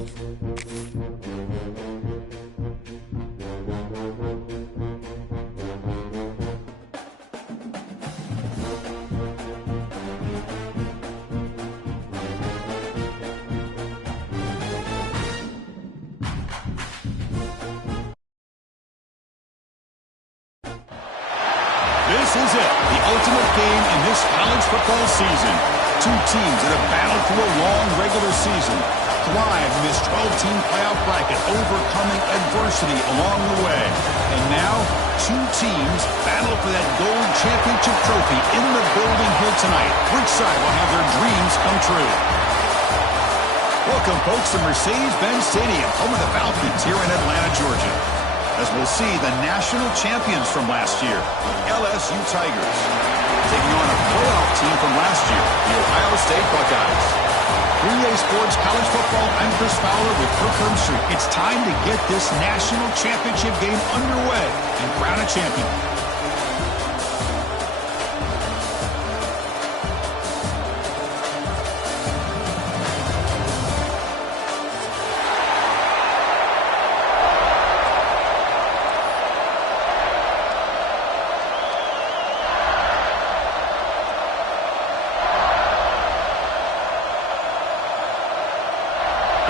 This is it, the ultimate game in this college football season. Two teams that have battled through a long regular season, thrived in this 12-team playoff bracket, overcoming adversity along the way. And now, two teams battle for that gold championship trophy in the building here tonight. Which side will have their dreams come true? Welcome, folks, to Mercedes-Benz Stadium, home of the Falcons here in Atlanta, Georgia, as we'll see the national champions from last year, the LSU Tigers, taking on a playoff team from last year, the Ohio State Buckeyes. 3A Sports College Football, I'm Chris Fowler with Kirk Herbstreit. It's time to get this national championship game underway and crown a champion.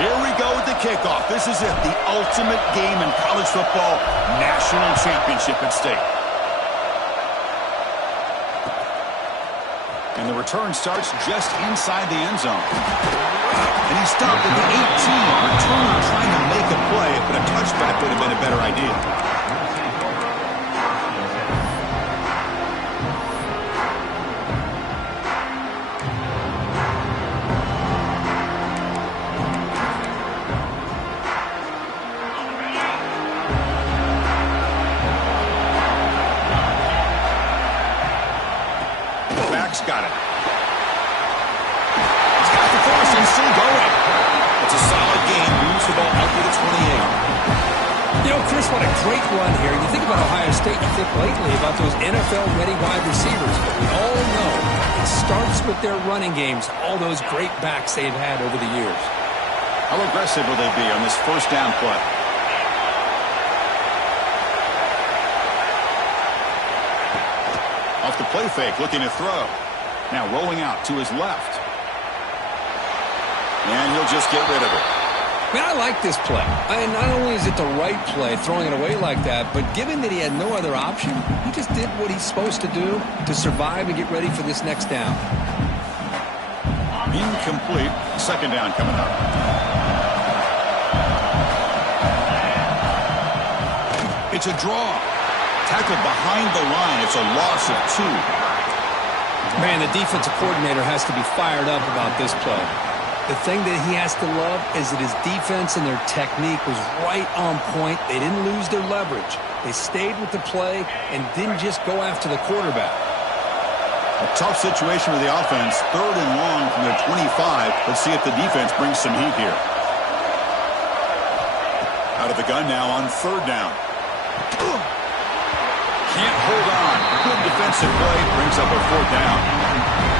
Here we go with the kickoff. This is it, the ultimate game in college football, national championship at stake. And the return starts just inside the end zone. And he stopped at the 18. Returner trying to make a play, but a touchback would have been a better idea. Got it. He's got the cross and still going. It's a solid game. Moves the ball out to the 28. You know, Chris, what a great run here. You think about Ohio State, you think lately about those NFL-ready wide receivers. But we all know it starts with their running games, all those great backs they've had over the years. How aggressive will they be on this first down play? Off the play fake, looking to throw. Now rolling out to his left. And he'll just get rid of it. Man, I like this play. Not only is it the right play, throwing it away like that, but given that he had no other option, he just did what he's supposed to do to survive and get ready for this next down. Incomplete. Second down coming up. It's a draw. Tackled behind the line. It's a loss of 2. Man, the defensive coordinator has to be fired up about this play. The thing that he has to love is that his defense and their technique was right on point. They didn't lose their leverage. They stayed with the play and didn't just go after the quarterback. A tough situation with the offense. 3rd and long from their 25. Let's see if the defense brings some heat here. Out of the gun now on 3rd down. Can't hold on. Good defensive play. Brings up a 4th down.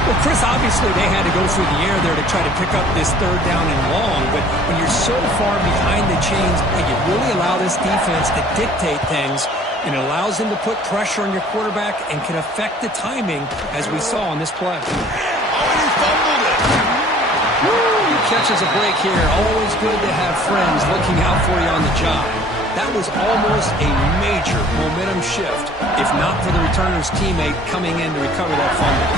Well, Chris, obviously they had to go through the air there to try to pick up this 3rd down and long. But when you're so far behind the chains, you really allow this defense to dictate things. And it allows them to put pressure on your quarterback and can affect the timing, as we saw on this play. Oh, he fumbled it. Woo! Catches a break here. Always good to have friends looking out for you on the job. That was almost a major momentum shift, if not for the returner's teammate coming in to recover that fumble.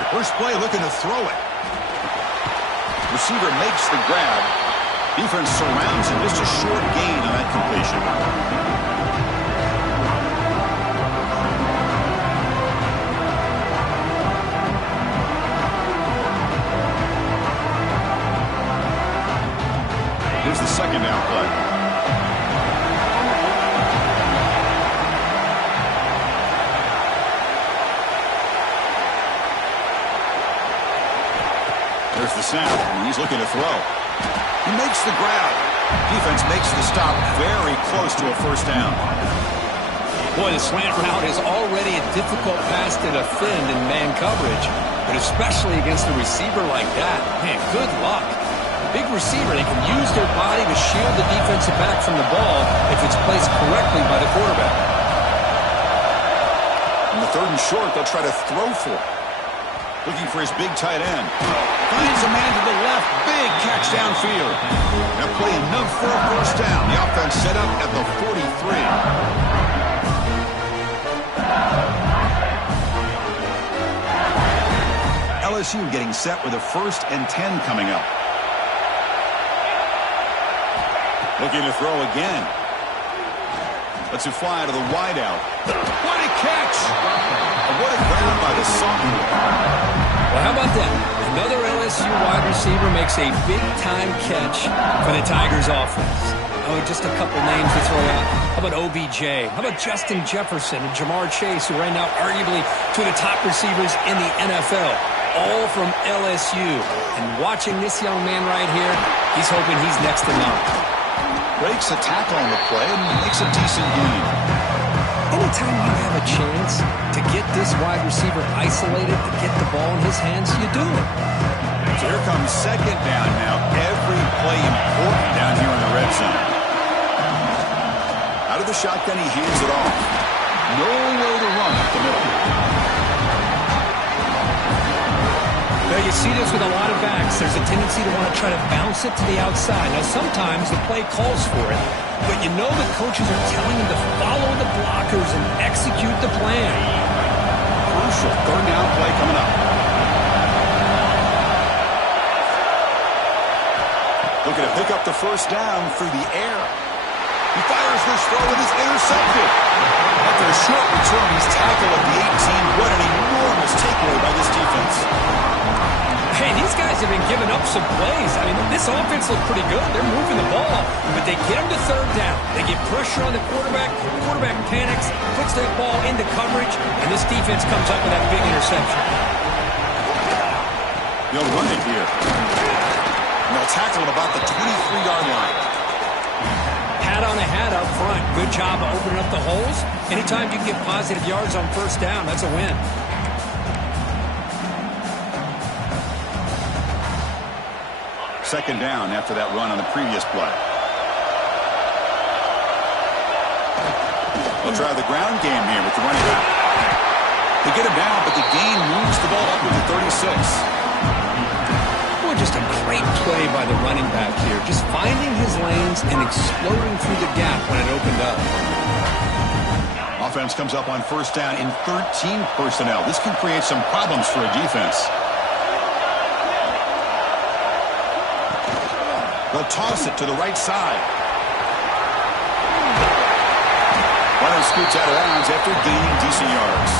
The first play looking to throw it. Receiver makes the grab. Defense surrounds him. Just a short gain on that completion. Here's the second down play. There's the snap, and he's looking to throw. He makes the grab. Defense makes the stop very close to a first down. Boy, the slant route is already a difficult pass to defend in man coverage, but especially against a receiver like that. Man, good luck. Big receiver, they can use their body to shield the defensive back from the ball if it's placed correctly by the quarterback. On the 3rd and short, they'll try to throw for it. Looking for his big tight end. Finds a man to the left. Big catch downfield. That play enough for a first down. The offense set up at the 43. LSU getting set with a 1st and 10 coming up. Looking to throw again. Lets it fly to the wideout. What a catch! What a grab by the sophomore. Well, how about that? Another LSU wide receiver makes a big-time catch for the Tigers offense. Oh, just a couple names to throw out. How about OBJ? How about Justin Jefferson and Jamar Chase, who right now arguably two of the top receivers in the NFL, all from LSU. And watching this young man right here, he's hoping he's next to none. Breaks a tackle on the play and makes a decent gain. Anytime you have a chance to get this wide receiver isolated, to get the ball in his hands, you do it. So here comes 2nd down now. Every play important down here in the red zone. Out of the shotgun, he hands it off. Nowhere to run up the middle. Now, you see this with a lot of backs. There's a tendency to want to try to bounce it to the outside. Now, sometimes the play calls for it, but you know the coaches are telling him to follow the blockers and execute the plan. Crucial 3rd down play coming up. Looking to pick up the first down through the air. He fires this throw and is intercepted. After a short return, he's tackled at the 18. What an enormous takeaway by this defense. Hey, these guys have been giving up some plays. I mean, this offense looked pretty good. They're moving the ball, but they get them to 3rd down. They get pressure on the quarterback. The quarterback panics, puts that ball into coverage, and this defense comes up with that big interception. They'll run it here. And they'll tackle at about the 23-yard line. Hat on a hat up front. Good job of opening up the holes. Anytime you can get positive yards on 1st down, that's a win. 2nd down after that run on the previous play. They'll try the ground game here with the running back. They get him down, but the gain moves the ball up to the 36. Boy, just a great play by the running back here. Just finding his lanes and exploding through the gap when it opened up. Offense comes up on 1st down in 13 personnel. This can create some problems for a defense. They'll toss it to the right side. Runner scoots out of bounds after gaining decent yards.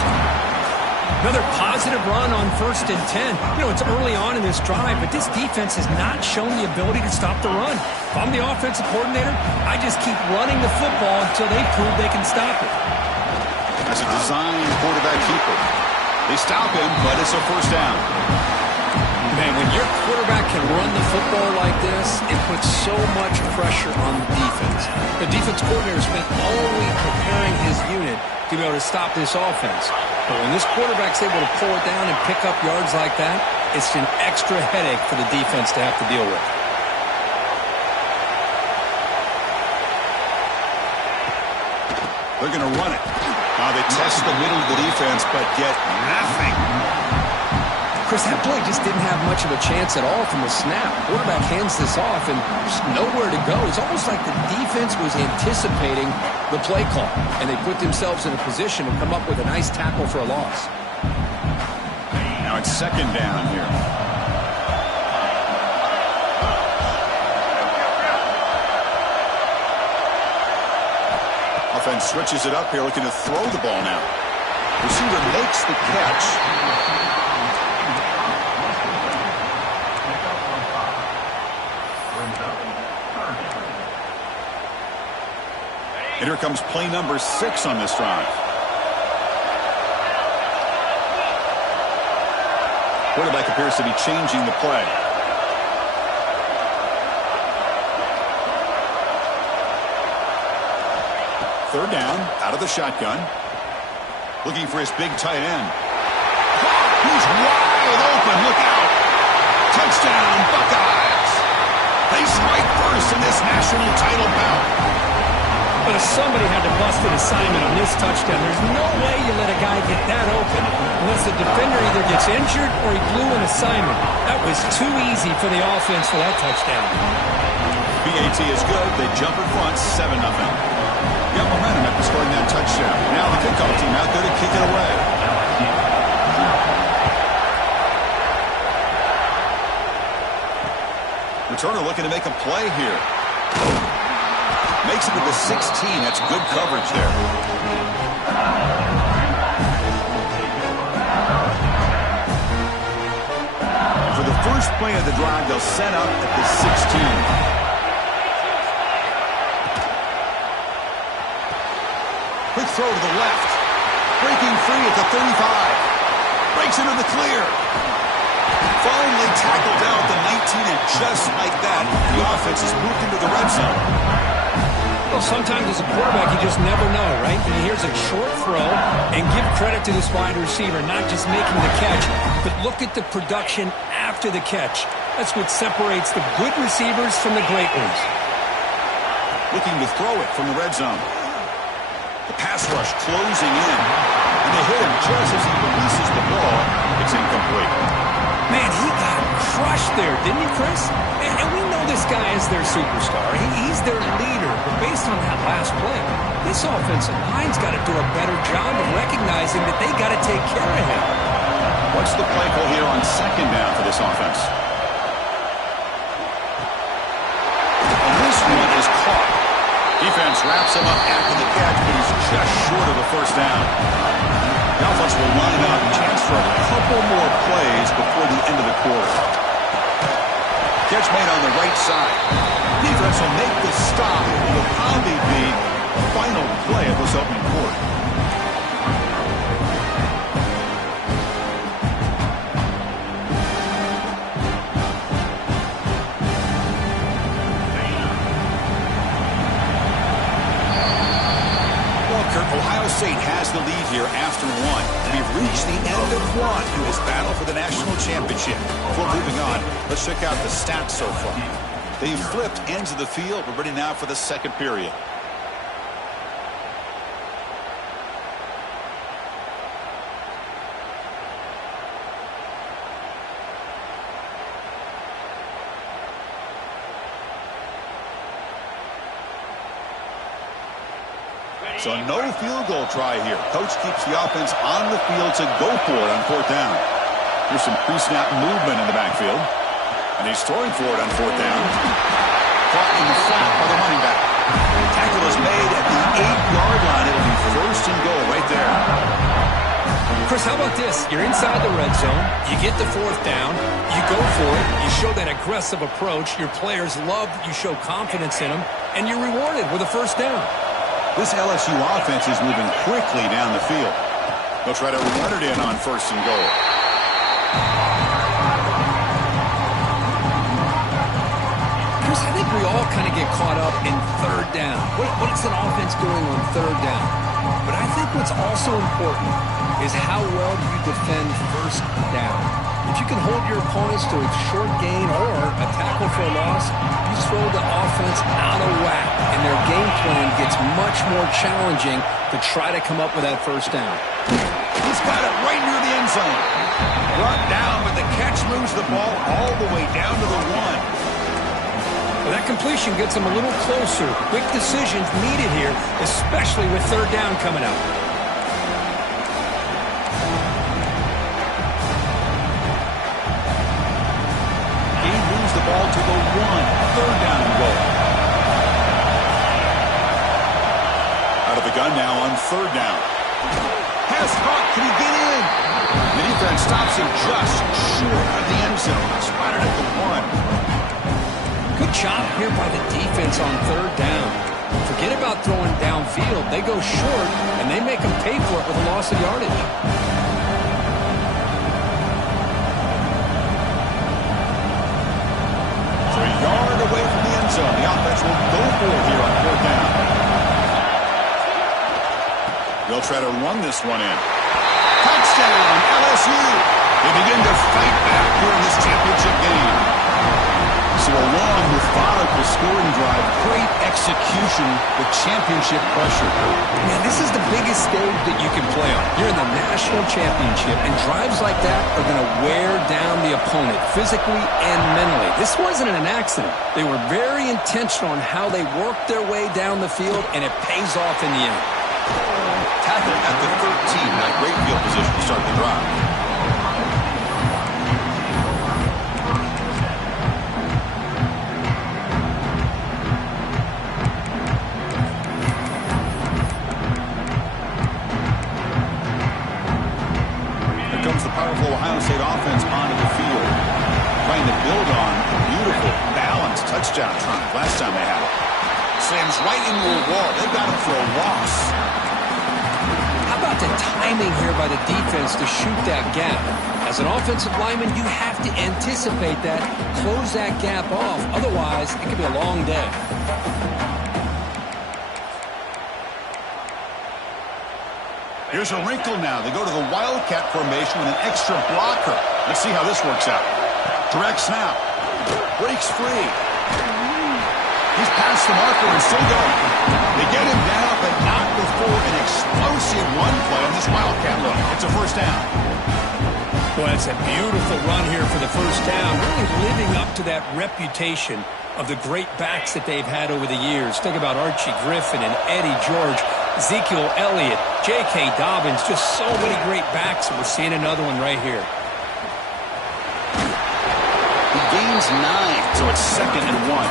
Another positive run on 1st and 10. You know, it's early on in this drive, but this defense has not shown the ability to stop the run. If I'm the offensive coordinator, I just keep running the football until they prove they can stop it. That's a designed quarterback keeper. They stop him, but it's a 1st down. Man, when your quarterback can run the football like this, it puts so much pressure on the defense. The defense coordinator spent all week preparing his unit to be able to stop this offense. But when this quarterback's able to pull it down and pick up yards like that, it's an extra headache for the defense to have to deal with. They're going to run it. Now they test the middle of the defense, but get nothing. Chris, that play just didn't have much of a chance at all from the snap. Quarterback hands this off, and there's nowhere to go. It's almost like the defense was anticipating the play call, and they put themselves in a position to come up with a nice tackle for a loss. Now it's 2nd down here. Offense switches it up here, looking to throw the ball now. Receiver makes the catch. And here comes play number 6 on this drive. Quarterback appears to be changing the play. third down, out of the shotgun. Looking for his big tight end. He's wide open. Look out. Touchdown, Buckeyes. They strike first in this national title bout. But if somebody had to bust an assignment on this touchdown, there's no way you let a guy get that open unless the defender either gets injured or he blew an assignment. That was too easy for the offense for that touchdown. BAT is good. They jump in front, 7-0. Got momentum after scoring that touchdown. Now the kickoff team out there to kick it away. Returner looking to make a play here. Makes it to the 16. That's good coverage there. For the first play of the drive, they'll set up at the 16. Quick throw to the left. Breaking free at the 35. Breaks into the clear. Finally tackled down at the 19, and just like that, the offense has moved into the red zone. Well, sometimes as a quarterback, you just never know, right? And here's a short throw, and give credit to this wide receiver, not just making the catch, but look at the production after the catch. That's what separates the good receivers from the great ones. Looking to throw it from the red zone. The pass rush closing in, and they hit him just as he releases the ball. It's incomplete. Man, he got crushed there, didn't he, Chris? And we know this guy is their superstar. He's their leader. But based on that last play, this offensive line's got to do a better job of recognizing that they got to take care of him. What's the play call here on second down for this offense? And this one is caught. Defense wraps him up after the catch, but he's just short of the first down. The offense will line up. Chance for a couple more plays before the end of the quarter. Catch made on the right side. Defense will make the stop. It will probably be the final play of this opening quarter. Ohio State has the lead here after one. We've reached the end of one in this battle for the national championship. Before moving on, let's check out the stats so far. They've flipped ends of the field. We're ready now for the second period. So no field goal try here. Coach keeps the offense on the field to go for it on fourth down. Here's some pre-snap movement in the backfield. And he's throwing for it on fourth down. Caught in the flat by the running back. Tackle is made at the 8-yard line. It'll be first and goal right there. Chris, how about this? You're inside the red zone. You get the fourth down. You go for it. You show that aggressive approach. Your players love that you show confidence in them. And you're rewarded with a first down. This LSU offense is moving quickly down the field. They'll try to run it in on first and goal. Chris, I think we all kind of get caught up in third down. What's an offense doing on third down? But I think what's also important is how well do you defend first down. If you can hold your opponents to a short gain or a tackle for a loss, you throw the offense out of whack, and their game plan gets much more challenging to try to come up with that first down. He's got it right near the end zone. Brought down, but the catch moves the ball all the way down to the 1. Well, that completion gets them a little closer. Quick decisions needed here, especially with third down coming up. Ball to the 1, third down and goal. Out of the gun now on third down. Pass caught, can he get in? The defense stops him just short of the end zone. Spotted at the 1. Good job here by the defense on third down. Forget about throwing downfield. They go short, and they make them pay for it with a loss of yardage. Away from the end zone. The offense will go for it here on fourth down. They'll try to run this one in. Touchdown, LSU. They begin to fight back here in this championship game. So a long, methodical scoring drive, great execution with championship pressure. Man, this is the biggest stage that you can play on. You're in the national championship, and drives like that are going to wear down the opponent physically and mentally. This wasn't an accident. They were very intentional on how they worked their way down the field, and it pays off in the end. Tackled at the 13, not great field position to start the drive. Powerful Ohio State offense onto the field, trying to build on a beautiful, balanced touchdown drive last time they had it. Slams right into a wall. They've got him for a loss. How about the timing here by the defense to shoot that gap? As an offensive lineman, you have to anticipate that, close that gap off. Otherwise, it could be a long day. Here's a wrinkle now. They go to the Wildcat formation with an extra blocker. Let's see how this works out. Direct snap. Breaks free. He's past the marker and still going. They get him down, but not before an explosive run play on this Wildcat look. It's a first down. Well, it's a beautiful run here for the first down. Really living up to that reputation of the great backs that they've had over the years. Think about Archie Griffin and Eddie George, Ezekiel Elliott, J.K. Dobbins, just so many great backs. We're seeing another one right here. He gains 9, so it's 2nd and 1.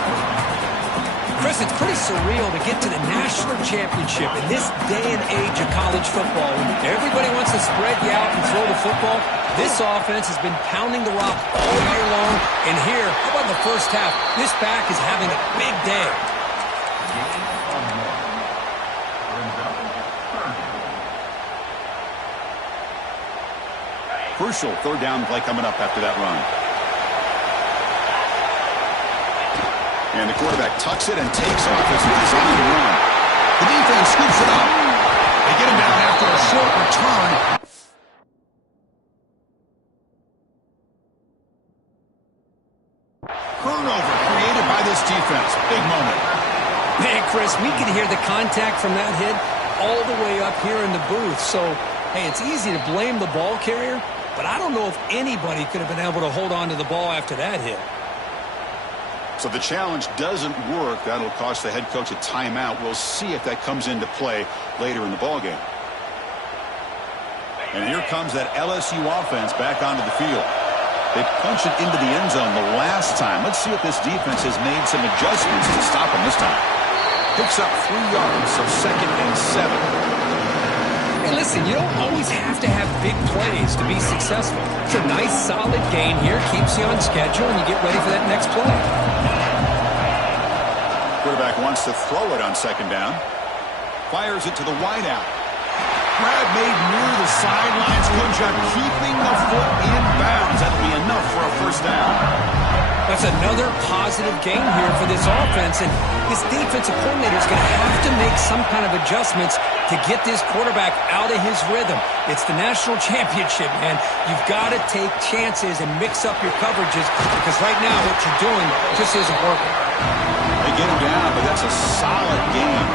Chris, it's pretty surreal to get to the national championship in this day and age of college football. When everybody wants to spread you out and throw the football, this offense has been pounding the rock all year long. And here, how about the first half? This back is having a big day. Crucial third down play coming up after that run. And the quarterback tucks it and takes off as he is on the run. The defense scoops it up. They get him down after a short return. Turnover created by this defense. Big moment. Man, Chris, we could hear the contact from that hit all the way up here in the booth. So, hey, it's easy to blame the ball carrier, but I don't know if anybody could have been able to hold on to the ball after that hit. So the challenge doesn't work. That'll cost the head coach a timeout. We'll see if that comes into play later in the ballgame. And here comes that LSU offense back onto the field. They punched it into the end zone the last time. Let's see if this defense has made some adjustments to stop them this time. Picks up 3 yards, so 2nd and 7. Hey, listen, you don't always have to have big plays to be successful. It's a nice, solid gain here. Keeps you on schedule, and you get ready for that next play. Quarterback wants to throw it on 2nd down. Fires it to the wideout. Grab made near the sidelines. Good job keeping the foot in bounds. That'll be enough for a first down. That's another positive gain here for this offense, and this defensive coordinator is going to have to make some kind of adjustments to get this quarterback out of his rhythm. It's the national championship, man. You've got to take chances and mix up your coverages, because right now what you're doing just isn't working. They get him down, but that's a solid game.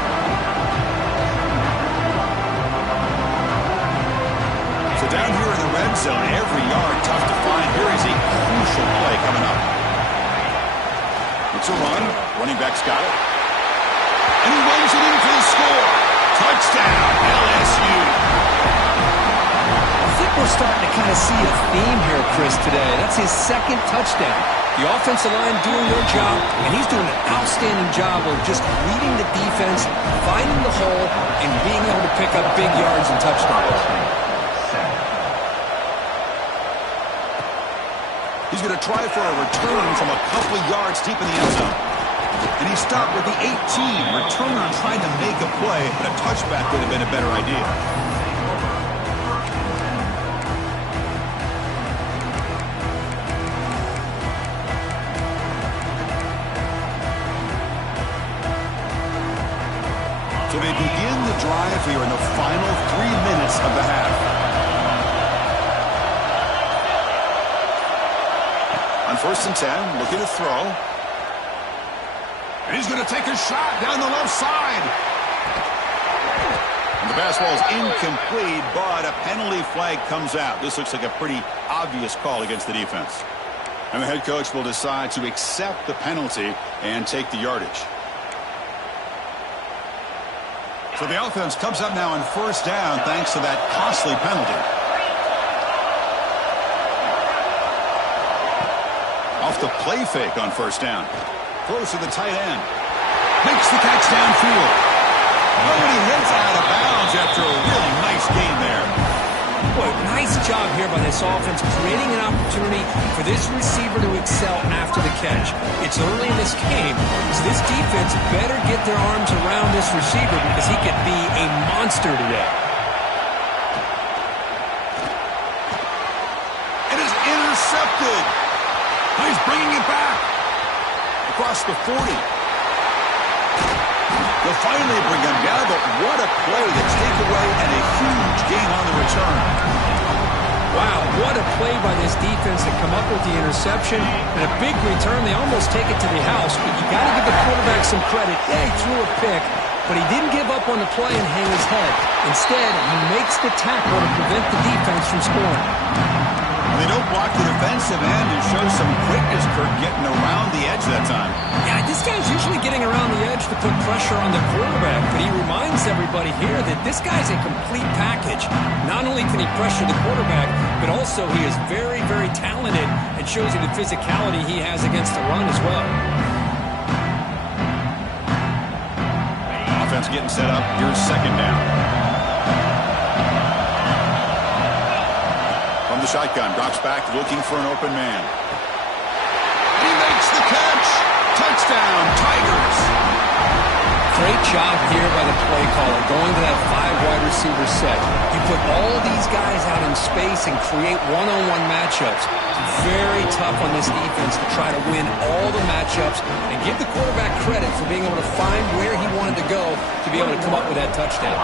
So down here in the red zone, every yard tough to find. Here is a crucial play coming up. It's a run. Running back's got it. And he runs it in for the score. Touchdown, LSU. I think we're starting to kind of see a theme here, Chris, today. That's his 2nd touchdown. The offensive line doing their job, and he's doing an outstanding job of just leading the defense, finding the hole, and being able to pick up big yards and touchdowns. He's going to try for a return from a couple of yards deep in the end zone. And he stopped with the 18. Returner trying to make a play, but a touchback would have been a better idea. So they begin the drive here in the final 3 minutes of the half. On 1st and 10, looking to throw. And he's going to take a shot down the left side. And the basketball is incomplete, but a penalty flag comes out. This looks like a pretty obvious call against the defense. And the head coach will decide to accept the penalty and take the yardage. So the offense comes up now on 1st down thanks to that costly penalty. Off the play fake on 1st down. Throws to the tight end. Makes the catch downfield. Oh, and he heads out of bounds after a really nice gain there. Boy, nice job here by this offense, creating an opportunity for this receiver to excel after the catch. It's early in this game, so this defense better get their arms around this receiver because he could be a monster today. It is intercepted. He's bringing it back across the 40. They'll finally bring him down, but what a play to take away and a huge gain on the return. Wow, what a play by this defense to come up with the interception and a big return. They almost take it to the house, but you got to give the quarterback some credit. Yeah, he threw a pick, but he didn't give up on the play and hang his head. Instead, he makes the tackle to prevent the defense from scoring. They don't block the defensive end and show some quickness, Kirk, getting around the edge that time. Yeah, this guy's usually getting around the edge to put pressure on the quarterback, but he reminds everybody here that this guy's a complete package. Not only can he pressure the quarterback, but also he is very, very talented and shows you the physicality he has against the run as well. Offense getting set up. Here's 2nd down. The shotgun drops back looking for an open man. He makes the catch. Touchdown, Tigers. Great job here by the play caller going to that 5 wide receiver set. You put all these guys out in space and create one-on-one matchups. It's very tough on this defense to try to win all the matchups and give the quarterback credit for being able to find where he wanted to go to be able to come up with that touchdown.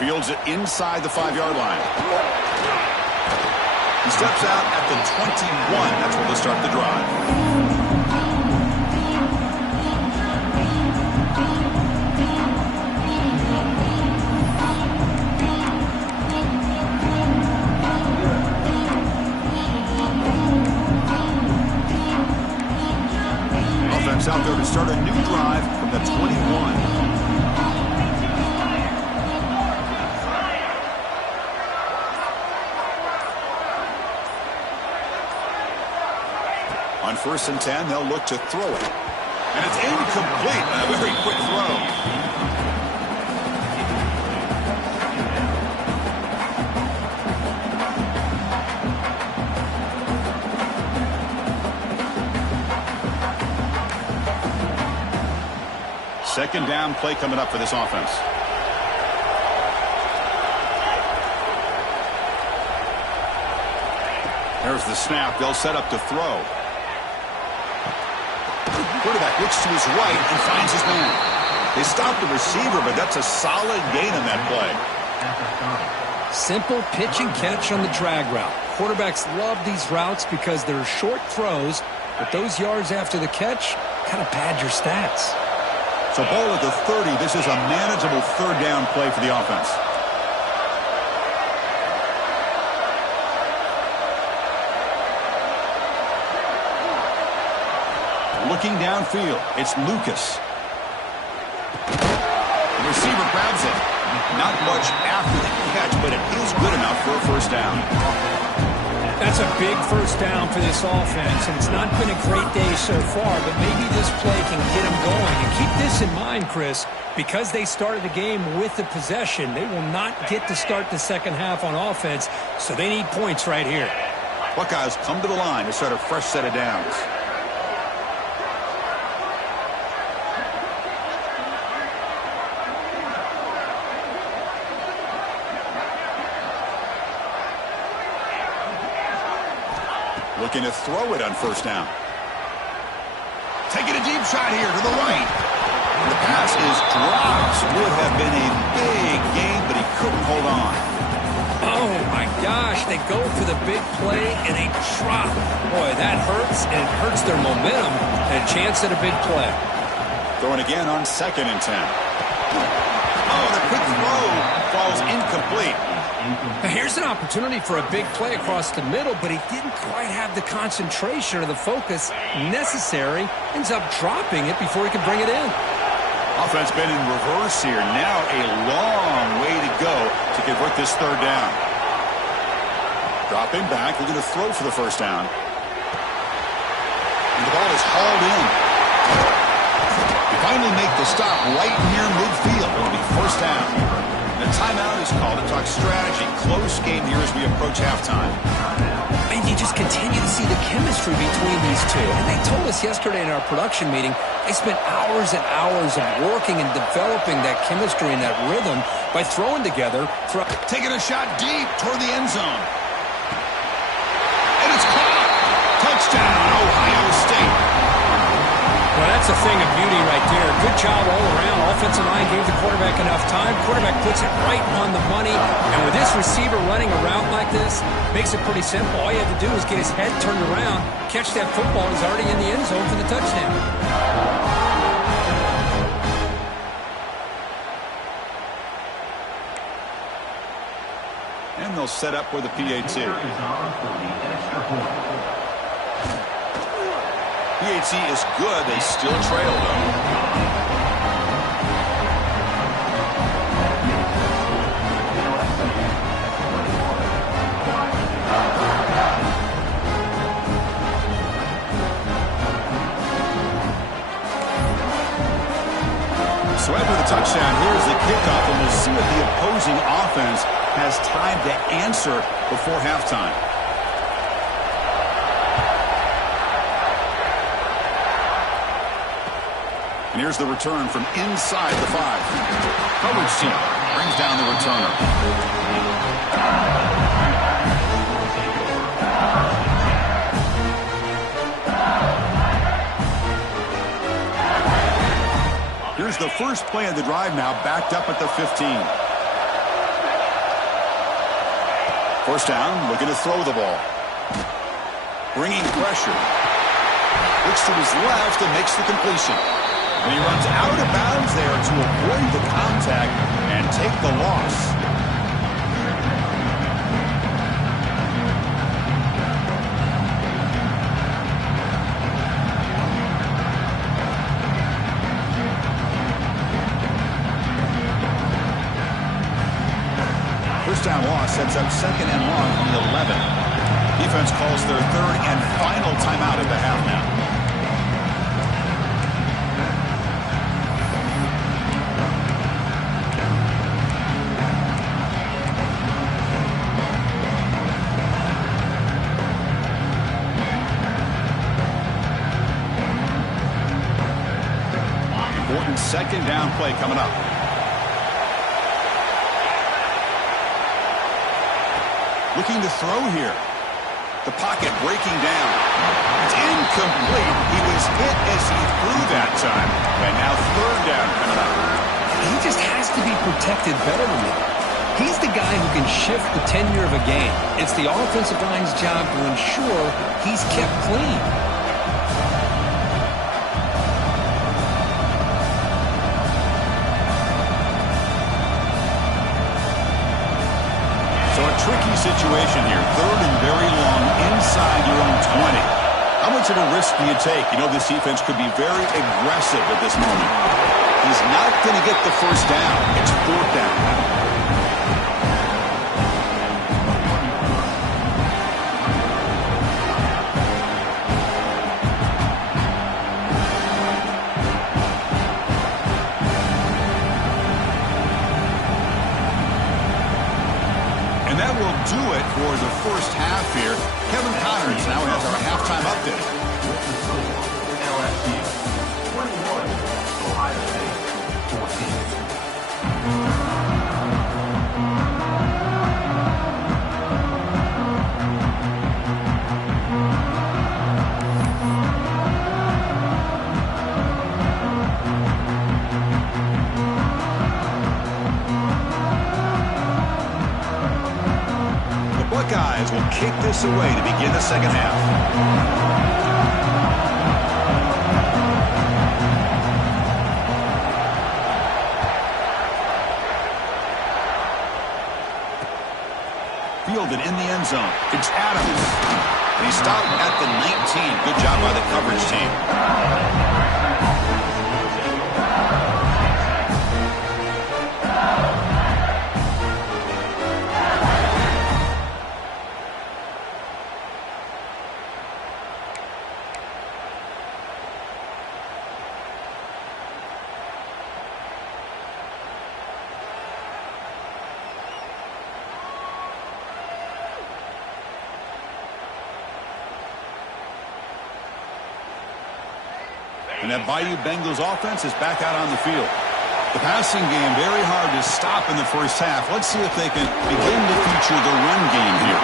Fields it inside the 5-yard line. He steps out at the 21. That's where they'll start the drive. Offense out there to start a new drive from the 21. On 1st and 10, they'll look to throw it. And it's incomplete. A very quick throw. Second down play coming up for this offense. There's the snap. They'll set up to throw. Quarterback looks to his right and finds his man. They stop the receiver, but that's a solid gain on that play. Simple pitch and catch on the drag route. Quarterbacks love these routes because they're short throws, but those yards after the catch kind of pad your stats. So ball at the 30. This is a manageable 3rd down play for the offense. Looking downfield, it's Lucas. The receiver grabs it. Not much after the catch, but it is good enough for a 1st down. That's a big 1st down for this offense, and it's not been a great day so far, but maybe this play can get them going. And keep this in mind, Chris, because they started the game with the possession, they will not get to start the second half on offense, so they need points right here. Buckeyes come to the line to start a fresh set of downs. Looking to throw it on 1st down. Taking a deep shot here to the right. The pass is dropped. Would have been a big gain, but he couldn't hold on. Oh, my gosh. They go for the big play, and they drop. Boy, that hurts, and it hurts their momentum and a chance at a big play. Throwing again on 2nd and 10. Oh, the quick throw falls incomplete. Here's an opportunity for a big play across the middle, but he didn't quite have the concentration or the focus necessary. Ends up dropping it before he can bring it in. Offense been in reverse here. Now a long way to go to convert this 3rd down. Dropping back, looking to throw for the 1st down. And the ball is hauled in. They finally make the stop right near midfield. It'll be 1st down. The timeout is called to talk strategy. Close game here as we approach halftime. And you just continue to see the chemistry between these two. And they told us yesterday in our production meeting, they spent hours and hours of working and developing that chemistry and that rhythm by throwing together. Taking a shot deep toward the end zone. And it's caught. Touchdown, Ohio State. Well, that's a thing of beauty right there. Good job all around. Offensive line gave the quarterback enough time. Quarterback puts it right on the money. And with this receiver running around like this, makes it pretty simple. All you have to do is get his head turned around, catch that football. He's already in the end zone for the touchdown. And they'll set up with a PAT. PAT is good. They still trail, though. So after the touchdown, here's the kickoff, and we'll see if the opposing offense has time to answer before halftime. And here's the return from inside the 5. Coverage team brings down the returner. Here's the first play of the drive now, backed up at the 15. 1st down, looking to throw the ball. Bringing pressure. Looks to his left and makes the completion. And he runs out of bounds there to avoid the contact and take the loss. First down loss sets up 2nd and long on the 11. Defense calls their 3rd and final timeout at the half now. Important 2nd down play coming up. Looking to throw here. The pocket breaking down. It's incomplete. He was hit as he threw that time. And now 3rd down coming up. He just has to be protected better than that. He's the guy who can shift the tenure of a game. It's the offensive line's job to ensure he's kept clean. Tricky situation here. 3rd and very long inside your own 20. How much of a risk do you take? You know, this defense could be very aggressive at this moment. He's not going to get the 1st down. It's 4th down. That will do it for the first half here. Kevin Connors now has our halftime update. LSU 21, Ohio State 14. Buckeyes will kick this away to begin the second half. Fielded in the end zone. It's Adams. And he stopped at the 19. Good job by the coverage team. And that Bayou Bengals offense is back out on the field. The passing game very hard to stop in the first half. Let's see if they can begin to feature the run game here.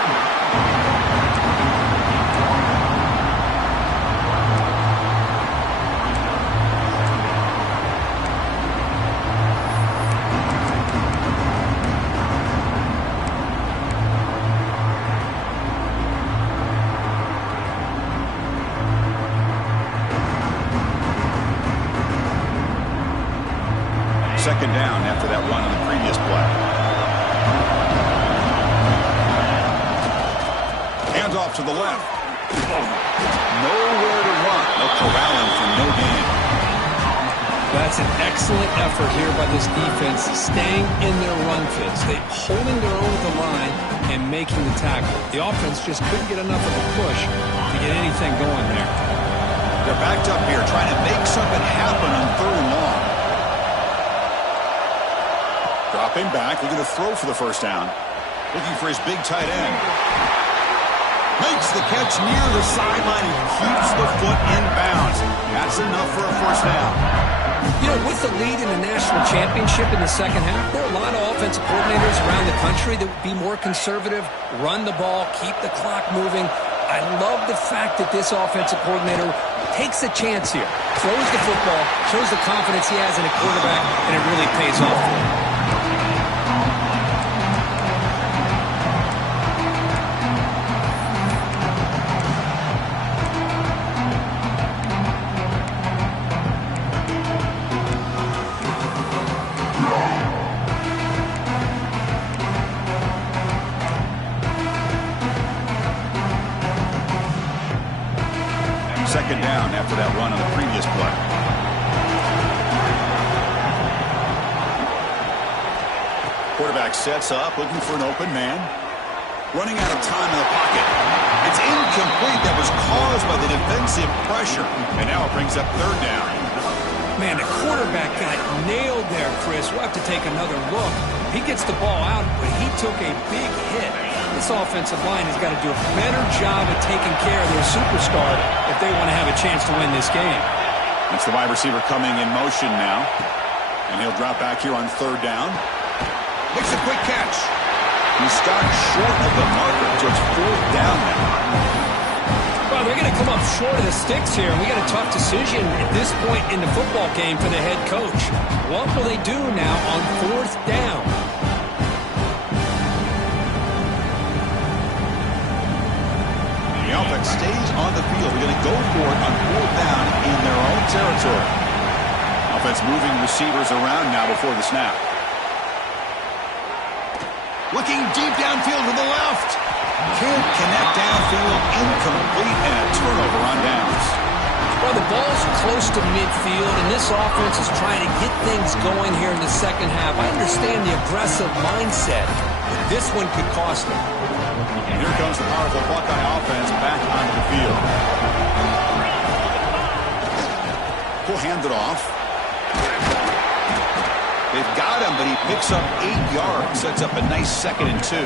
Second down after that run on the previous play. Hands off to the left. Nowhere to run. No corralling for no gain. That's an excellent effort here by this defense, staying in their run fits. They holding their own with the line and making the tackle. The offense just couldn't get enough of a push to get anything going there. They're backed up here trying to make something happen on third and long. Dropping back, looking to throw for the first down. Looking for his big tight end. Makes the catch near the sideline and keeps the foot in bounds. That's enough for a first down. You know, with the lead in the national championship in the second half, there are a lot of offensive coordinators around the country that would be more conservative, run the ball, keep the clock moving. I love the fact that this offensive coordinator takes a chance here, throws the football, shows the confidence he has in a quarterback, and it really pays off for him. Second down after that run on the previous play. Quarterback sets up, looking for an open man. Running out of time in the pocket. It's incomplete. That was caused by the defensive pressure. And now it brings up third down. Man, the quarterback got nailed there, Chris. We'll have to take another look. He gets the ball out, but he took a big hit. This offensive line has got to do a better job of taking care of their superstar if they want to have a chance to win this game. It's the wide receiver coming in motion now. And he'll drop back here on third down. Makes a quick catch. He stopped short of the marker, so it's fourth down now. Well, they're going to come up short of the sticks here, and we got a tough decision at this point in the football game for the head coach. What will they do now on fourth down? The offense stays on the field. They're going to go for it on fourth down in their own territory. Offense moving receivers around now before the snap. Looking deep downfield to the left. Can't connect downfield, incomplete, and a turnover on downs. Well, the ball's close to midfield, and this offense is trying to get things going here in the second half. I understand the aggressive mindset, but this one could cost them. And here comes the powerful Buckeye offense back onto the field. We'll hand it off. They've got him, but he picks up 8 yards. Sets up a nice 2nd and 2.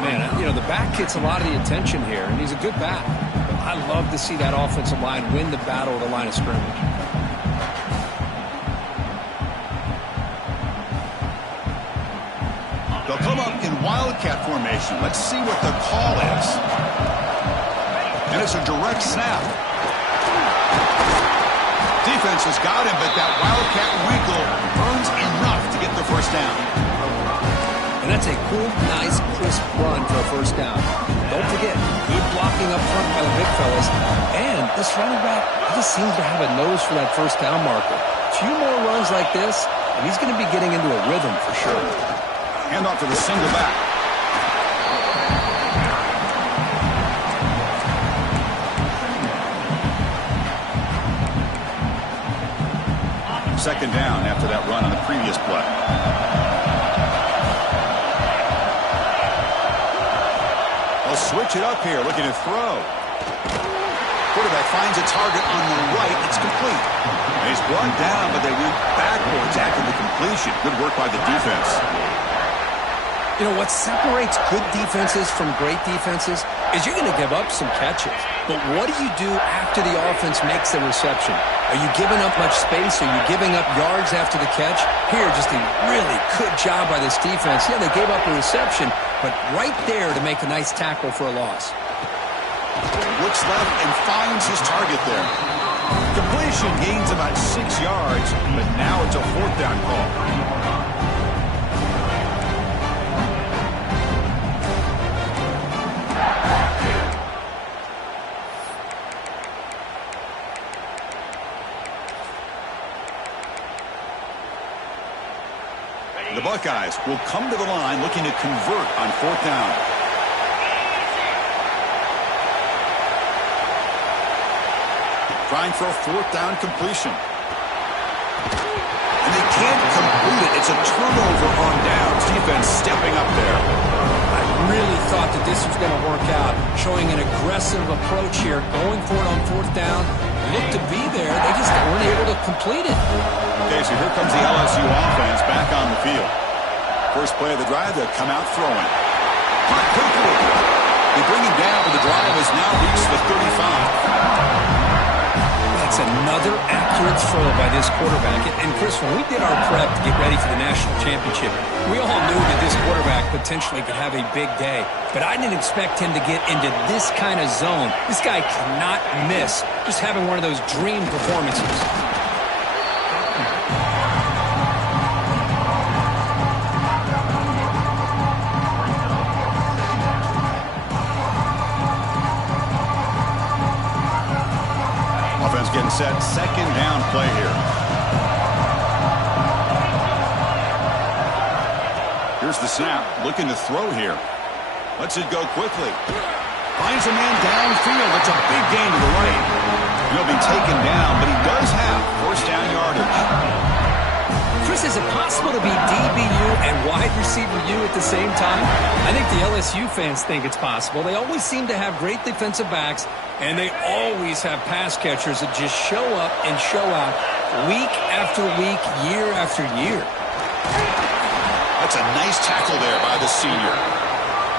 Man, you know, the back gets a lot of the attention here, and he's a good back. But I love to see that offensive line win the battle at the line of scrimmage. They'll come up in wildcat formation. Let's see what the call is. And it's a direct snap. Defense has got him, but that wildcat wrinkle earns enough to get the first down. And that's That's a cool, nice, crisp run for a first down. Don't forget, good blocking up front by the big fellas. And this running back, he just seems to have a nose for that first down marker. A few more runs like this, and he's going to be getting into a rhythm for sure. Hand off to the single back. Second down after that run on the previous play. They'll switch it up here, looking to throw. Quarterback finds a target on the right. It's complete. And he's brought down, but they went backwards after the completion. Good work by the defense. You know, what separates good defenses from great defenses is you're going to give up some catches. But what do you do after the offense makes the reception? Are you giving up much space? Are you giving up yards after the catch? Here, just a really good job by this defense. Yeah, they gave up a reception, but right there to make a nice tackle for a loss. Looks left and finds his target there. Completion gains about 6 yards, but now it's a fourth down call. The Buckeyes will come to the line looking to convert on fourth down. Trying for a fourth down completion. And they can't complete it. It's a turnover on downs. Defense stepping up there. I really thought that this was going to work out, showing an aggressive approach here, going for it on fourth down. Looked to be there. They just weren't able to complete it. Okay, so here comes the LSU offense back on the field. First play of the drive, they'll come out throwing. Hunt quickly. They bring him down, but the drive has now reached the 35. That's another accurate throw by this quarterback. And Chris, when we did our prep to get ready for the national championship, we all knew that this quarterback potentially could have a big day. But I didn't expect him to get into this kind of zone. This guy cannot miss. Just having one of those dream performances. Getting set, second down play here. Here's the snap, looking to throw here. Lets it go quickly. Finds a man downfield. That's a big gain to the right. He'll be taken down, but he does have first down yardage. Chris, is it possible to be DBU and wide receiver U at the same time? I think the LSU fans think it's possible. They always seem to have great defensive backs, and they always have pass catchers that just show up and show out week after week, year after year. That's a nice tackle there by the senior.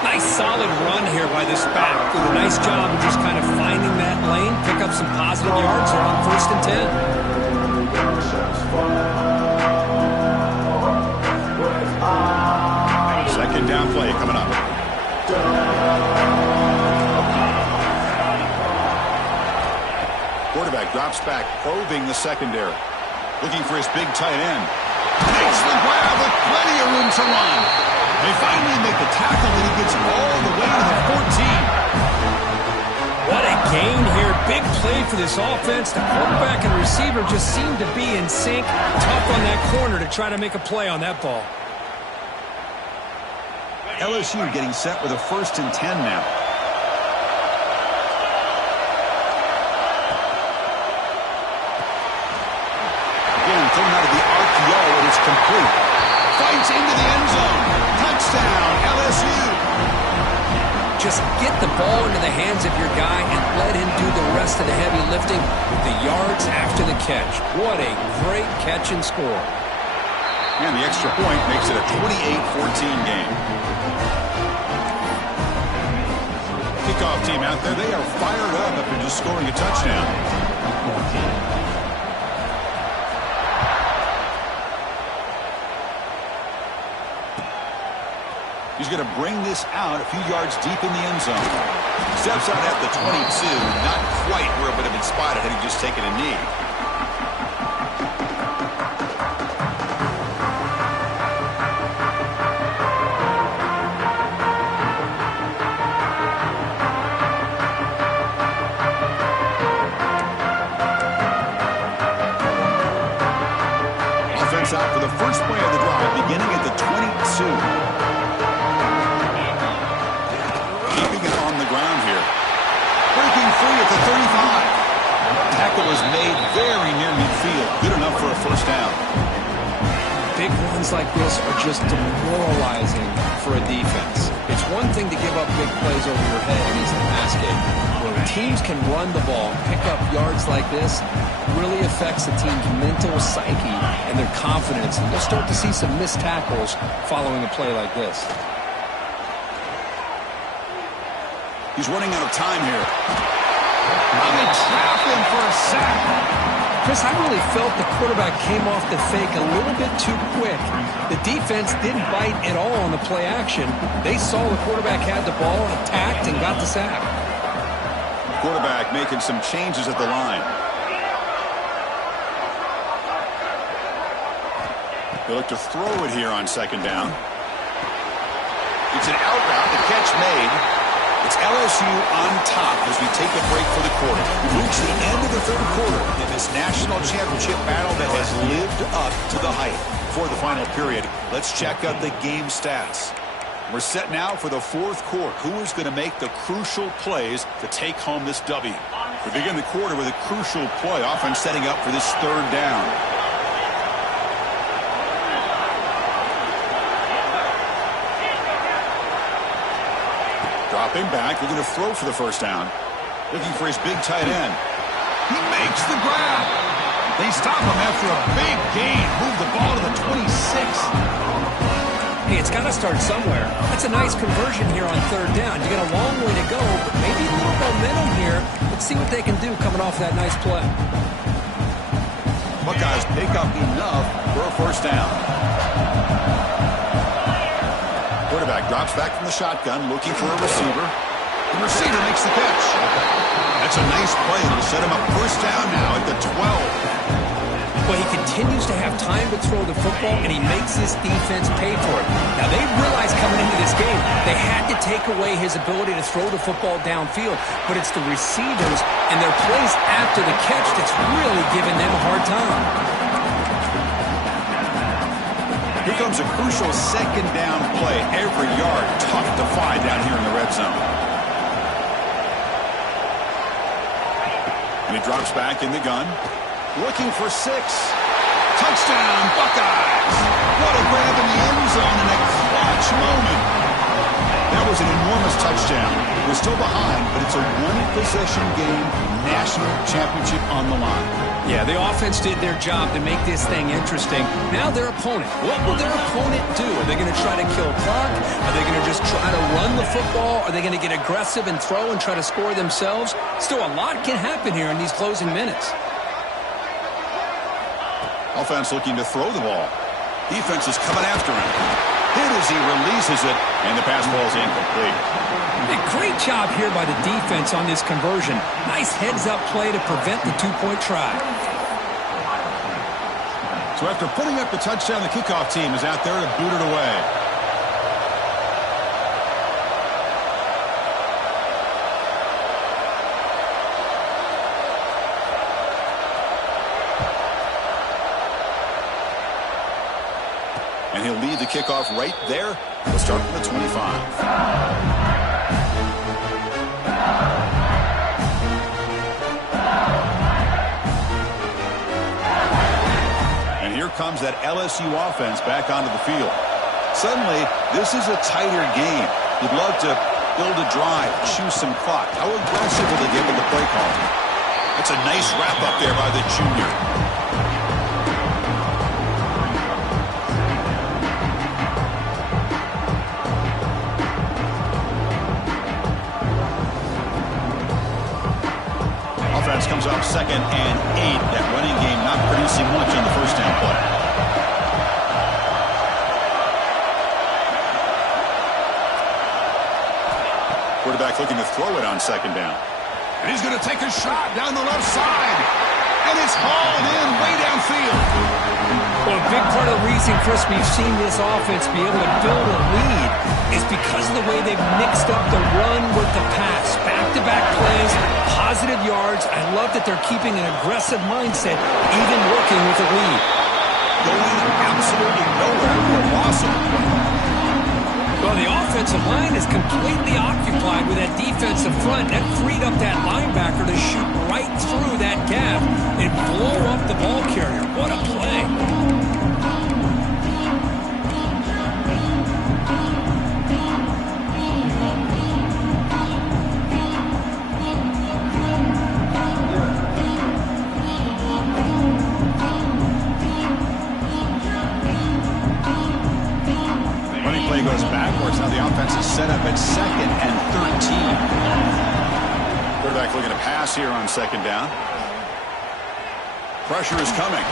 Nice solid run here by this back. Did a nice job of just kind of finding that lane, pick up some positive yards there on 1st and 10. Second down play coming up. Quarterback drops back, probing the secondary. Looking for his big tight end. Makes the grab with plenty of room to run. They finally make the tackle, and he gets all the way to the 14. What a gain here. Big play for this offense. The quarterback and receiver just seem to be in sync. Tough on that corner to try to make a play on that ball. LSU getting set with a 1st and 10 now. Again, thrown out of the RPO, and it's complete. Fights into the end zone. Touchdown, LSU. Just get the ball into the hands of your guy and let him do the rest of the heavy lifting with the yards after the catch. What a great catch and score. And the extra point makes it a 28-14 game. Kickoff team out there, they are fired up after just scoring a touchdown. He's going to bring this out a few yards deep in the end zone. Steps out at the 22, not quite where it would have been spotted had he just taken a knee. first play of the drive beginning at the 22. Keeping it on the ground here. Breaking free at the 35. Tackle was made very near midfield. Good enough for a first down. Big runs like this are just demoralizing for a defense. It's one thing to give up big plays over your head against the pass game. When teams can run the ball, pick up yards like this, really affects the team's mental psyche and their confidence. And you'll start to see some missed tackles following a play like this. He's running out of time here. They trap him for a sack. Chris, I really felt the quarterback came off the fake a little bit too quick. The defense didn't bite at all on the play action. They saw the quarterback had the ball, attacked, and got the sack. Quarterback making some changes at the line. They look to throw it here on second down. It's an out route. The catch made. It's LSU on top as we take a break for the quarter. We've reached the end of the third quarter in this national championship battle that has lived up to the hype. For the final period, let's check out the game stats. We're set now for the fourth quarter. Who is going to make the crucial plays to take home this W? We begin the quarter with a crucial play, often setting up for this third down. Dropping back, we're going to throw for the first down. Looking for his big tight end. He makes the grab. They stop him after a big gain. Move the ball to the 26. Hey, it's got to start somewhere. That's a nice conversion here on third down. You got a long way to go, but maybe a little momentum here. Let's see what they can do coming off that nice play. Buckeyes pick up enough for a first down. Quarterback drops back from the shotgun, looking for a receiver. The receiver makes the catch. That's a nice play. It'll set him up first down now at the 12. Well, he continues to have time to throw the football, and he makes this defense pay for it. Now, they realized coming into this game they had to take away his ability to throw the football downfield, but it's the receivers and their plays after the catch that's really giving them a hard time. Here comes a crucial second down play. Every yard tough to find down here in the red zone. And he drops back in the gun. Looking for 6. Touchdown, Buckeyes. What a grab in the end zone in a clutch moment. That was an enormous touchdown. We're still behind, but it's a one-possession game, national championship on the line. Yeah, the offense did their job to make this thing interesting. Now their opponent. What will their opponent do? Are they going to try to kill clock? Are they going to just try to run the football? Are they going to get aggressive and throw and try to score themselves? Still, a lot can happen here in these closing minutes. Offense looking to throw the ball. Defense is coming after him. Hit as he releases it, and the pass ball is incomplete. A great job here by the defense on this conversion. Nice heads-up play to prevent the two-point try. So after putting up the touchdown, the kickoff team is out there to boot it away. And he'll lead the kickoff right there. He'll start from the 25. And here comes that LSU offense back onto the field. Suddenly, this is a tighter game. You'd love to build a drive, choose some clock. How aggressive will they get with the play call? That's a nice wrap up there by the junior. Comes up 2nd and 8. That running game not producing much on the first down play. Quarterback looking to throw it on second down. And he's going to take a shot down the left side. And it's hauled in way downfield. Well, a big part of the reason, Chris, we've seen this offense be able to build a lead is because of the way they've mixed up the run with the pass. Back-to-back plays, positive yards. I love that they're keeping an aggressive mindset, even working with a lead. going absolutely nowhere for a loss of the play. Well, the offensive line is completely occupied with that defensive front. That freed up that linebacker to shoot right through that gap and blow up the ball carrier. What a play. Goes backwards. Now the offense is set up at 2nd and 13. Quarterback looking to pass here on 2nd down. Pressure is coming.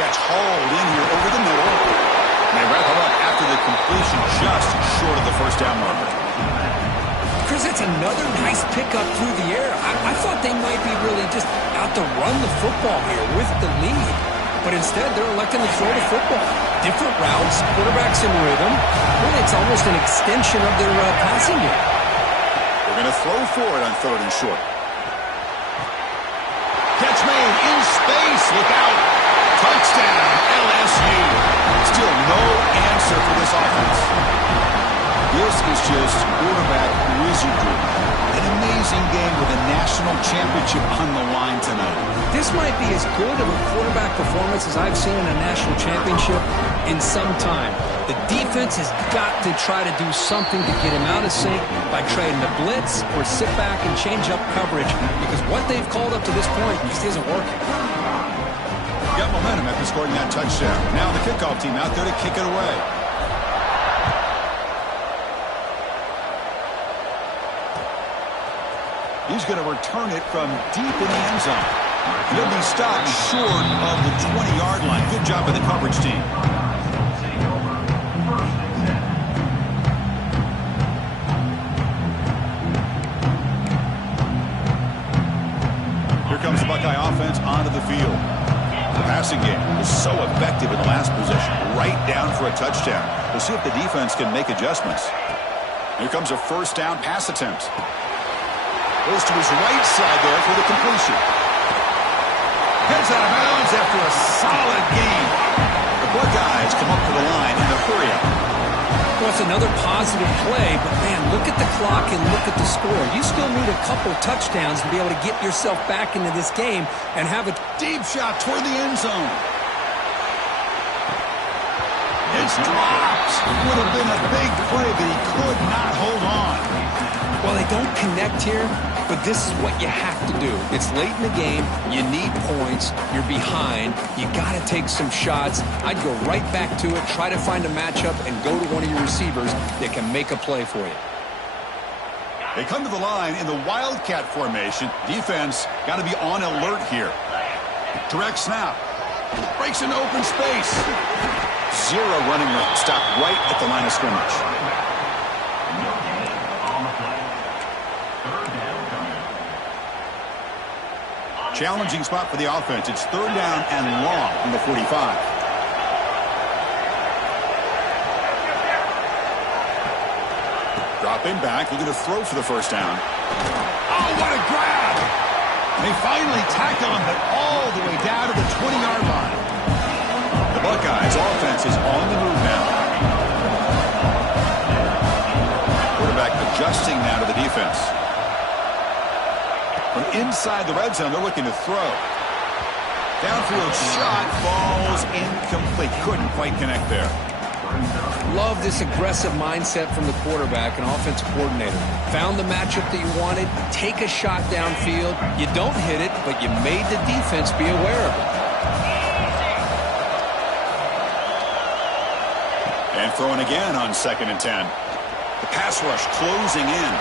Catch hauled in here over the middle. And they wrap him up after the completion just short of the first down marker. Chris, it's another nice pickup through the air. I thought they might be really just out to run the football here with the lead. But instead, they're electing to throw the football. Different routes, quarterbacks in rhythm. Really, it's almost an extension of their passing game. They're going to throw for it on 3rd and short. Catch made in space. Look out. Touchdown, LSU. Still no answer for this offense. This is just quarterback wizardry. An amazing game with a national championship on the line tonight. This might be as good of a quarterback performance as I've seen in a national championship in some time. The defense has got to try to do something to get him out of sync by trading the blitz or sit back and change up coverage, because what they've called up to this point just isn't working. Got momentum after scoring that touchdown. Now the kickoff team out there to kick it away. He's going to return it from deep in the end zone. He'll be stopped short of the 20-yard line. Good job by the coverage team. Here comes the Buckeye offense onto the field. The passing game was so effective in the last possession. Right down for a touchdown. We'll see if the defense can make adjustments. Here comes a first down pass attempt. Goes to his right side there for the completion. Gets out of bounds after a solid game. The Buckeyes come up to the line in a hurry up. Well, it's another positive play, but man, look at the clock and look at the score. You still need a couple touchdowns to be able to get yourself back into this game and have a deep shot toward the end zone. It's dropped. Would have been a big play, but he could not hold on. Well, they don't connect here, but this is what you have to do. It's late in the game. You need points. You're behind. You got to take some shots. I'd go right back to it, try to find a matchup, and go to one of your receivers that can make a play for you. They come to the line in the Wildcat formation. Defense got to be on alert here. Direct snap. Breaks into open space. Zero running room. Stop right at the line of scrimmage. Challenging spot for the offense. It's 3rd down and long on the 45. Dropping back, looking to throw for the first down. Oh, what a grab! They finally tackle him, but all the way down to the 20-yard line. The Buckeyes offense is on the move now. Quarterback adjusting now to the defense. From inside the red zone, they're looking to throw. Downfield shot falls incomplete. Couldn't quite connect there. Love this aggressive mindset from the quarterback and offensive coordinator. Found the matchup that you wanted. Take a shot downfield. You don't hit it, but you made the defense be aware of it. And throwing again on 2nd and 10. The pass rush closing in.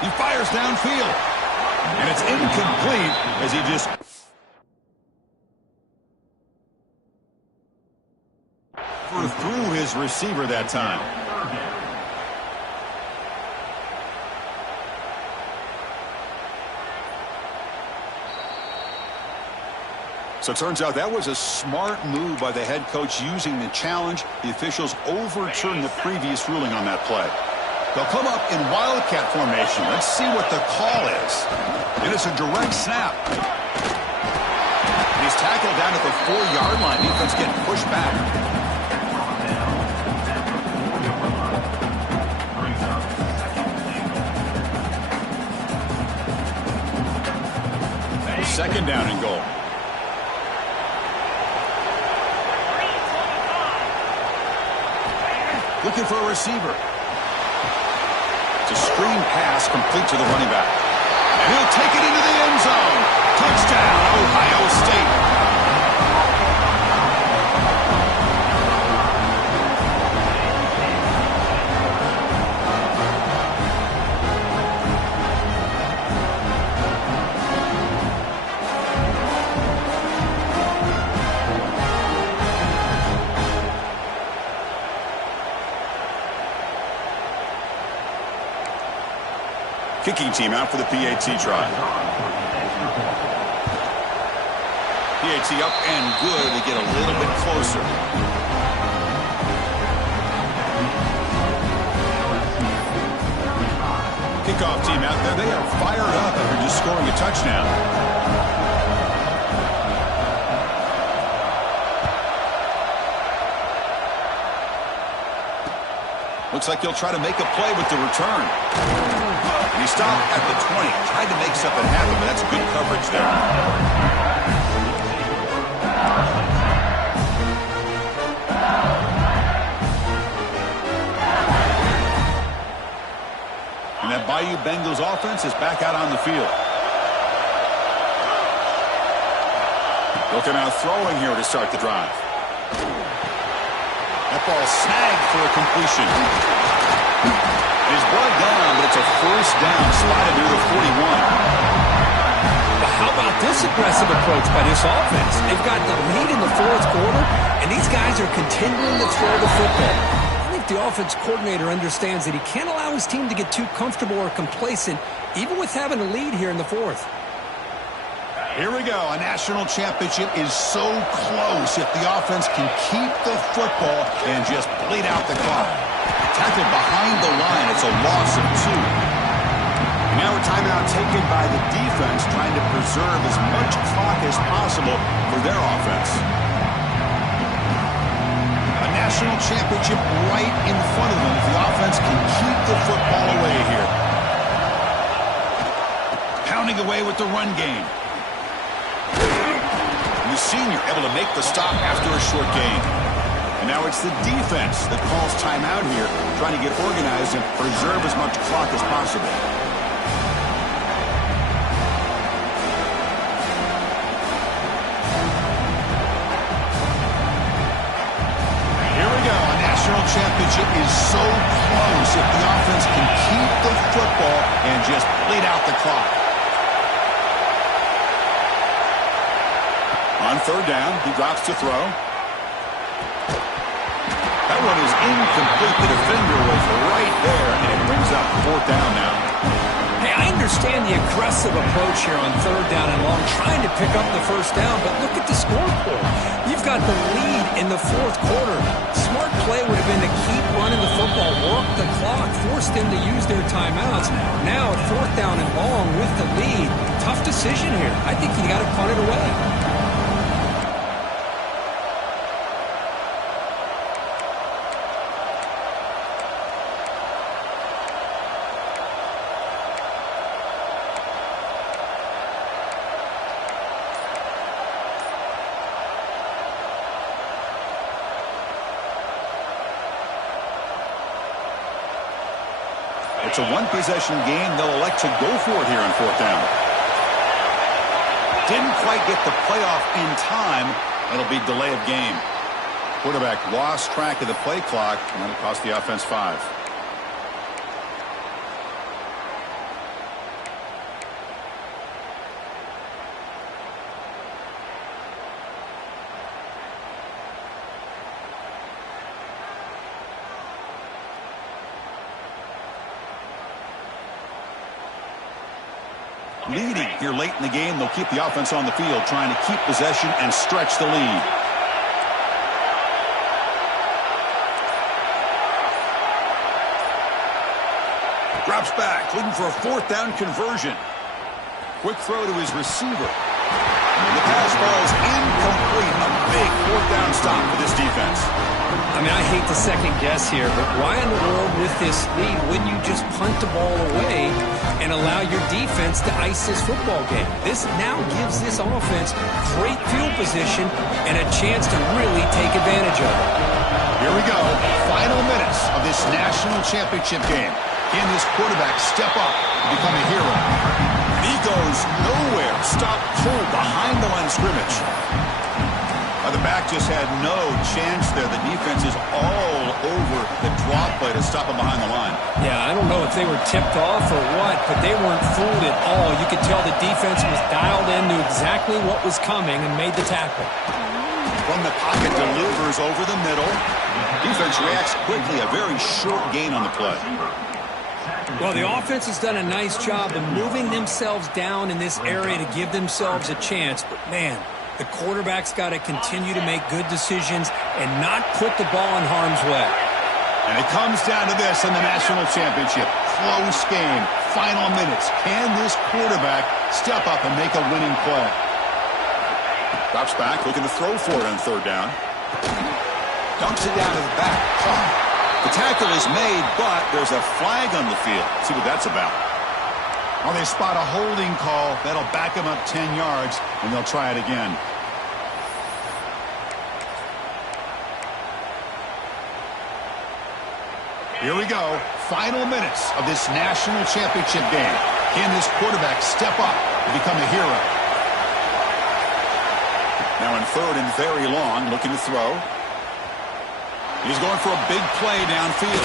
He fires downfield. And it's incomplete as he just threw his receiver that time. So it turns out that was a smart move by the head coach using the challenge. The officials overturned the previous ruling on that play. They'll come up in wildcat formation. Let's see what the call is. And it's a direct snap. And he's tackled down at the 4-yard line. Defense getting pushed back. Second down and goal. Looking for a receiver. It's a screen pass complete to the running back. And he'll take it into the end zone. Touchdown, Ohio State. Kicking team out for the PAT try. PAT up and good. They get a little bit closer. Kickoff team out there. They are fired up after just scoring a touchdown. Looks like he'll try to make a play with the return. And he stopped at the 20. Tried to make something happen, but that's good coverage there. And that Bayou Bengals offense is back out on the field. Looking out throwing here to start the drive. That ball snagged for a completion. He's brought down, but it's a first down, spotted near the 41. But how about this aggressive approach by this offense? They've got the lead in the fourth quarter, and these guys are continuing to throw the football. I think the offense coordinator understands that he can't allow his team to get too comfortable or complacent, even with having a lead here in the fourth. Here we go. A national championship is so close if the offense can keep the football and just bleed out the clock. Tackled behind the line. It's a loss of 2. Now a timeout taken by the defense, trying to preserve as much clock as possible for their offense. A national championship right in front of them if the offense can keep the football away here. Pounding away with the run game. The senior able to make the stop after a short gain. And now it's the defense that calls timeout here, trying to get organized and preserve as much clock as possible. Here we go. A national championship is so close if the offense can keep the football and just bleed out the clock. On third down, he drops to throw. That one is incomplete. The defender was right there, and it brings up fourth down now. Hey, I understand the aggressive approach here on third down and long, trying to pick up the first down, but look at the scoreboard. You've got the lead in the fourth quarter. Smart play would have been to keep running the football, work the clock, force them to use their timeouts. Now at fourth down and long with the lead, tough decision here. I think you got to punt it away. It's a one-possession game. They'll elect to go for it here on fourth down. Didn't quite get the playoff in time. It'll be delay of game. Quarterback lost track of the play clock, and that'll cost the offense 5. Leading here late in the game, they'll keep the offense on the field, trying to keep possession and stretch the lead. Drops back, looking for a fourth down conversion. Quick throw to his receiver. The pass falls incomplete. A big fourth down stop for this defense. I mean, I hate to second guess here, but why in the world with this lead wouldn't you just punt the ball away and allow your defense to ice this football game? This now gives this offense great field position and a chance to really take advantage of it. Here we go. Final minutes of this national championship game. Can this quarterback step up and become a hero? And he goes nowhere. Stop pulled behind the line of scrimmage. The back just had no chance there. The defense is all over the draw play to stop him behind the line. Yeah, I don't know if they were tipped off or what, but they weren't fooled at all. You could tell the defense was dialed in, knew exactly what was coming, and made the tackle. From the pocket, delivers over the middle. Defense reacts quickly. A very short gain on the play. Well, the offense has done a nice job of moving themselves down in this area to give themselves a chance, but man, the quarterback's got to continue to make good decisions and not put the ball in harm's way. And it comes down to this in the national championship. Close game. Final minutes. Can this quarterback step up and make a winning play? Drops back, looking to throw for it on third down. Dumps it down to the back. The tackle is made, but there's a flag on the field. Let's see what that's about. Well, they spot a holding call. That'll back them up 10 yards, and they'll try it again. Here we go. Final minutes of this national championship game. Can this quarterback step up and become a hero? Now in third and very long, looking to throw. He's going for a big play downfield.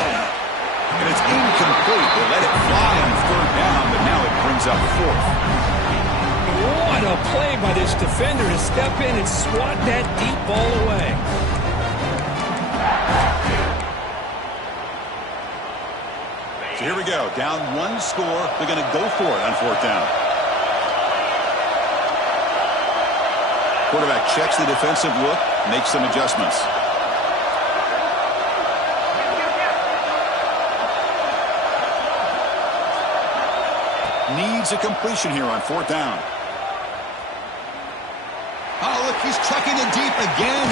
And it's incomplete. They let it fly on third down, but now it brings up fourth. What a play by this defender to step in and swat that deep ball away. So here we go. Down one score. They're going to go for it on fourth down. Quarterback checks the defensive look, makes some adjustments. Needs a completion here on fourth down. Oh, look, he's chucking it deep again.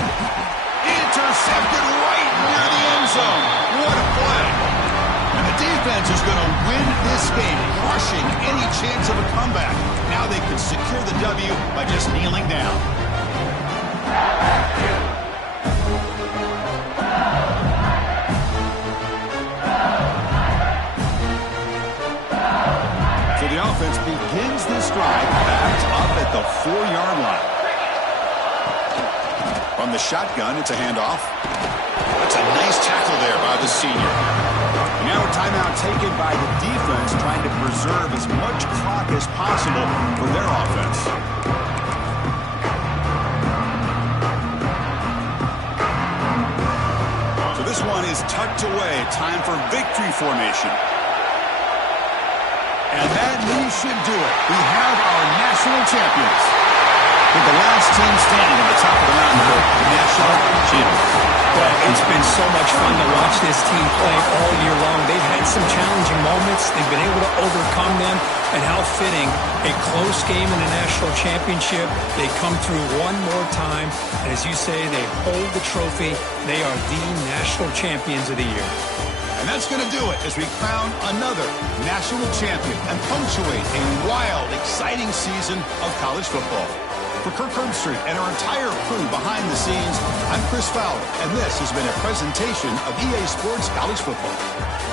Intercepted right near the end zone. What a play. And the defense is going to win this game, crushing any chance of a comeback. Now they can secure the W by just kneeling down. So the offense begins this drive backed up at the 4-yard line. From the shotgun, it's a handoff. That's a nice tackle there by the senior. And now a timeout taken by the defense, trying to preserve as much clock as possible for their offense. So this one is tucked away. Time for victory formation. And that knee should do it. We have our national champions. With the last team standing at the top of the mountain, the national champions. Well, it's been so much fun to watch this team play all year long. They've had some challenging moments. They've been able to overcome them. And how fitting, a close game in the national championship. They come through one more time. And as you say, they hold the trophy. They are the national champions of the year. And that's going to do it as we crown another national champion and punctuate a wild, exciting season of college football. For Kirk Herbstreit and our entire crew behind the scenes, I'm Chris Fowler, and this has been a presentation of EA Sports College Football.